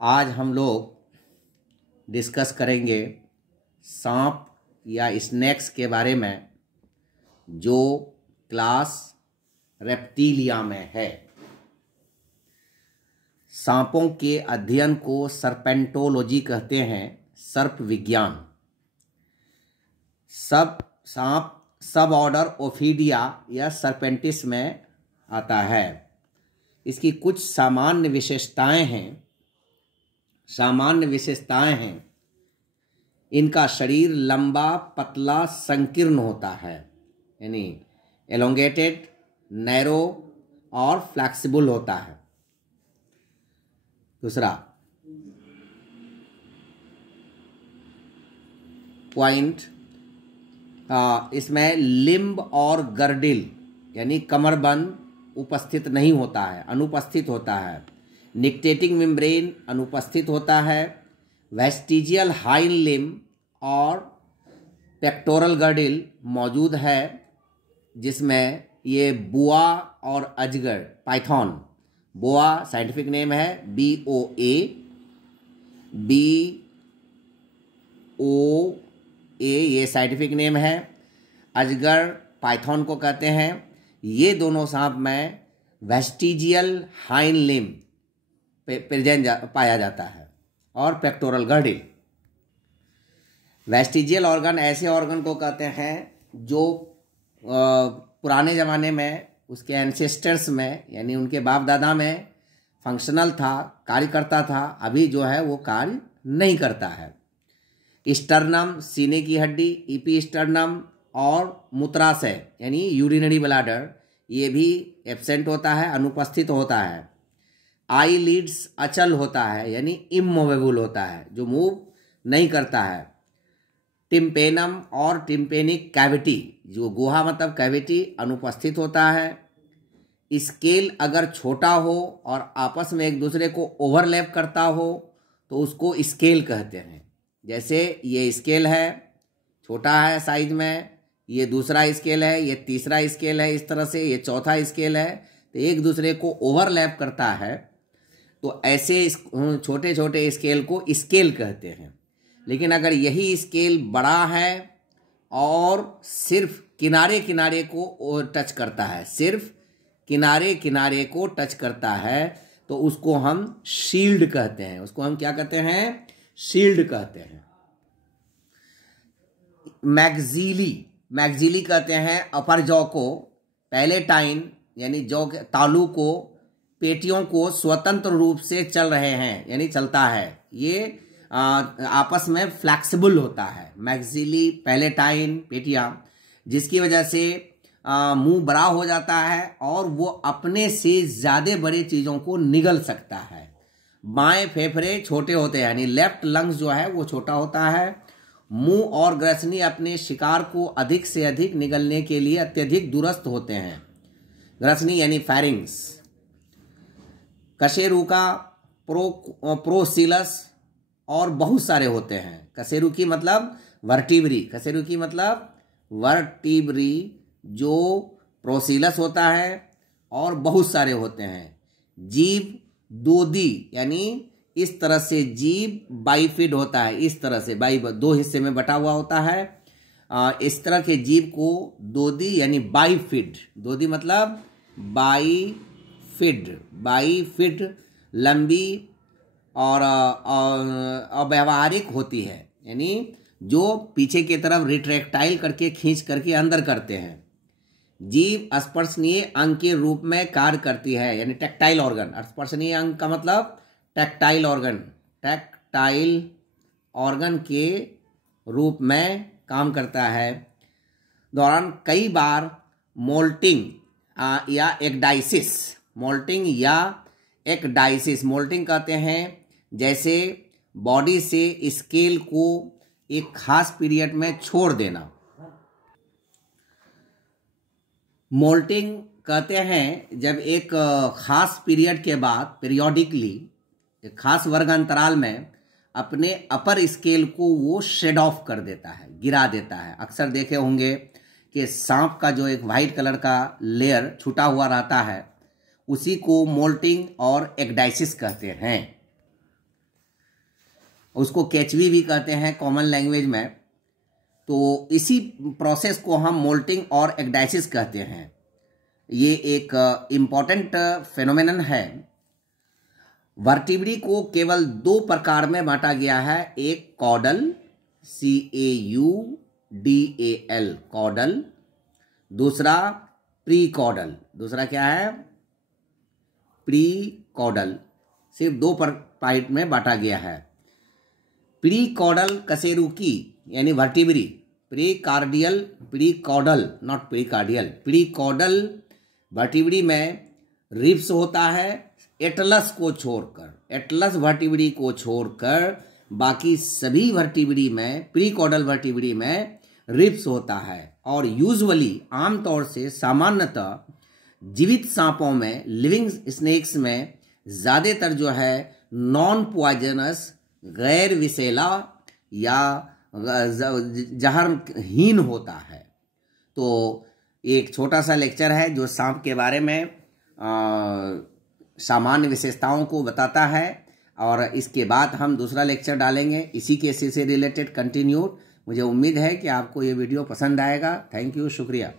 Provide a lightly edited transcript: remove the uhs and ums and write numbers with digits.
आज हम लोग डिस्कस करेंगे सांप या स्नेक्स के बारे में जो क्लास रेप्टिलिया में है। सांपों के अध्ययन को सर्पेंटोलॉजी कहते हैं, सर्प विज्ञान। सांप सब ऑर्डर ओफिडिया या सर्पेंटिस में आता है। इसकी कुछ सामान्य विशेषताएं हैं। इनका शरीर लंबा, पतला, संकीर्ण होता है, यानी एलोंगेटेड, नैरो और फ्लेक्सिबल होता है। दूसरा पॉइंट, इसमें लिम्ब और गर्डिल यानी कमरबंद उपस्थित नहीं होता है, अनुपस्थित होता है। निक्टेटिंग मेम्ब्रेन अनुपस्थित होता है। वेस्टिजियल हाइंड लिम्ब और पेक्टोरल गर्डिल मौजूद है, जिसमें ये बुआ और अजगर, पाइथन, बोआ साइंटिफिक नेम है BOA, ये साइंटिफिक नेम है। अजगर पाइथन को कहते हैं। ये दोनों सांप में वेस्टिजियल हाइंड लिम्ब प्रेजेंट पाया जाता है और पेक्टोरल गर्डिल। वेस्टिजियल ऑर्गन ऐसे ऑर्गन को कहते हैं जो पुराने ज़माने में उसके एंसेस्टर्स में यानी उनके बाप दादा में फंक्शनल था, कार्य करता था। अभी जो है वो कार्य नहीं करता है। स्टर्नम सीने की हड्डी, इपीस्टर्नम और मूत्राशय यानी यूरिनरी ब्लैडर, ये भी एब्सेंट होता है, अनुपस्थित होता है। आई लीड्स अचल होता है यानी इमूवेबल होता है, जो मूव नहीं करता है। टिम्पेनम और टिम्पेनिक कैविटी, जो गुहा मतलब कैविटी, अनुपस्थित होता है। स्केल अगर छोटा हो और आपस में एक दूसरे को ओवरलैप करता हो तो उसको स्केल कहते हैं। जैसे ये स्केल है, छोटा है साइज में, ये दूसरा स्केल है, ये तीसरा स्केल है, इस तरह से ये चौथा स्केल है, तो एक दूसरे को ओवरलैप करता है। तो ऐसे छोटे छोटे स्केल को स्केल कहते हैं। लेकिन अगर यही स्केल बड़ा है और सिर्फ किनारे किनारे को टच करता है, सिर्फ किनारे किनारे को टच करता है, तो उसको हम शील्ड कहते हैं। उसको हम क्या कहते हैं? शील्ड कहते हैं। मैग्जीली कहते हैं अपर जॉ को। पैलेटाइन यानी जॉ के तालू को, पेटियों को स्वतंत्र रूप से चल रहे हैं यानी चलता है। ये आपस में फ्लैक्सिबल होता है। मैग्जीली, पैलेटाइन, पेटियां, जिसकी वजह से मुंह बड़ा हो जाता है और वो अपने से ज़्यादा बड़ी चीज़ों को निगल सकता है। बाएं फेफड़े छोटे होते हैं यानी लेफ्ट लंग्स जो है वो छोटा होता है। मुंह और ग्रसनी अपने शिकार को अधिक से अधिक निगलने के लिए अत्यधिक दूरस्थ होते हैं। ग्रसनी यानी फैरिंग्स। कशेरुका, प्रोसिलस और बहुत सारे होते हैं। कशेरुकी मतलब वर्टिब्री, जो प्रोसिलस होता है, और बहुत सारे होते हैं। जीभ दोदी यानी इस तरह से जीभ बाइफिड होता है, इस तरह से दो हिस्से में बटा हुआ होता है। इस तरह के जीभ को दोदी यानी बाइफिड, दोदी मतलब बाइफिड लंबी और अव्यावहारिक होती है, यानी जो पीछे की तरफ रिट्रैक्टाइल करके खींच करके अंदर करते हैं। जीभ स्पर्शनीय अंग के रूप में कार्य करती है यानी टैक्टाइल ऑर्गन। स्पर्शनीय अंग का मतलब टैक्टाइल ऑर्गन के रूप में काम करता है। दौरान कई बार मोल्टिंग या एक्डाइसिस, मोल्टिंग कहते हैं, जैसे बॉडी से स्केल को एक खास पीरियड में छोड़ देना। मोल्टिंग कहते हैं जब एक खास पीरियड के बाद, पीरियोडिकली, एक खास वर्ग अंतराल में अपने अपर स्केल को वो शेड ऑफ कर देता है, गिरा देता है। अक्सर देखे होंगे कि सांप का जो एक वाइट कलर का लेयर छूटा हुआ रहता है, उसी को मोल्टिंग और एक्डाइसिस कहते हैं। उसको केचवी भी कहते हैं कॉमन लैंग्वेज में। तो इसी प्रोसेस को हम मोल्टिंग और एक्डाइसिस कहते हैं। ये एक इम्पॉर्टेंट फेनोमेनन है। वर्टिब्री को केवल 2 प्रकार में बांटा गया है, एक कॉडल CAUDAL कॉडल, दूसरा प्री कॉडल। दूसरा क्या है? Pre caudal. सिर्फ 2 पार्ट में बांटा गया है। प्री कॉडल कशेरुकी यानी vertebrae, pre caudal not pre cardial, pre caudal vertebrae में रिब्स होता है एटलस को छोड़कर, एटलस वर्टिब्री को छोड़कर बाकी सभी वर्टिब्री में, प्री कॉडल वर्टिब्री में रिब्स होता है। और यूजुअली आमतौर से सामान्यतः जीवित सांपों में, लिविंग स्नेक्स में ज़्यादातर जो है नॉन पॉइजनस, गैर विषैला या जहरहीन होता है। तो एक छोटा सा लेक्चर है जो सांप के बारे में सामान्य विशेषताओं को बताता है, और इसके बाद हम दूसरा लेक्चर डालेंगे इसी केस से रिलेटेड कंटिन्यूड। मुझे उम्मीद है कि आपको ये वीडियो पसंद आएगा। थैंक यू, शुक्रिया।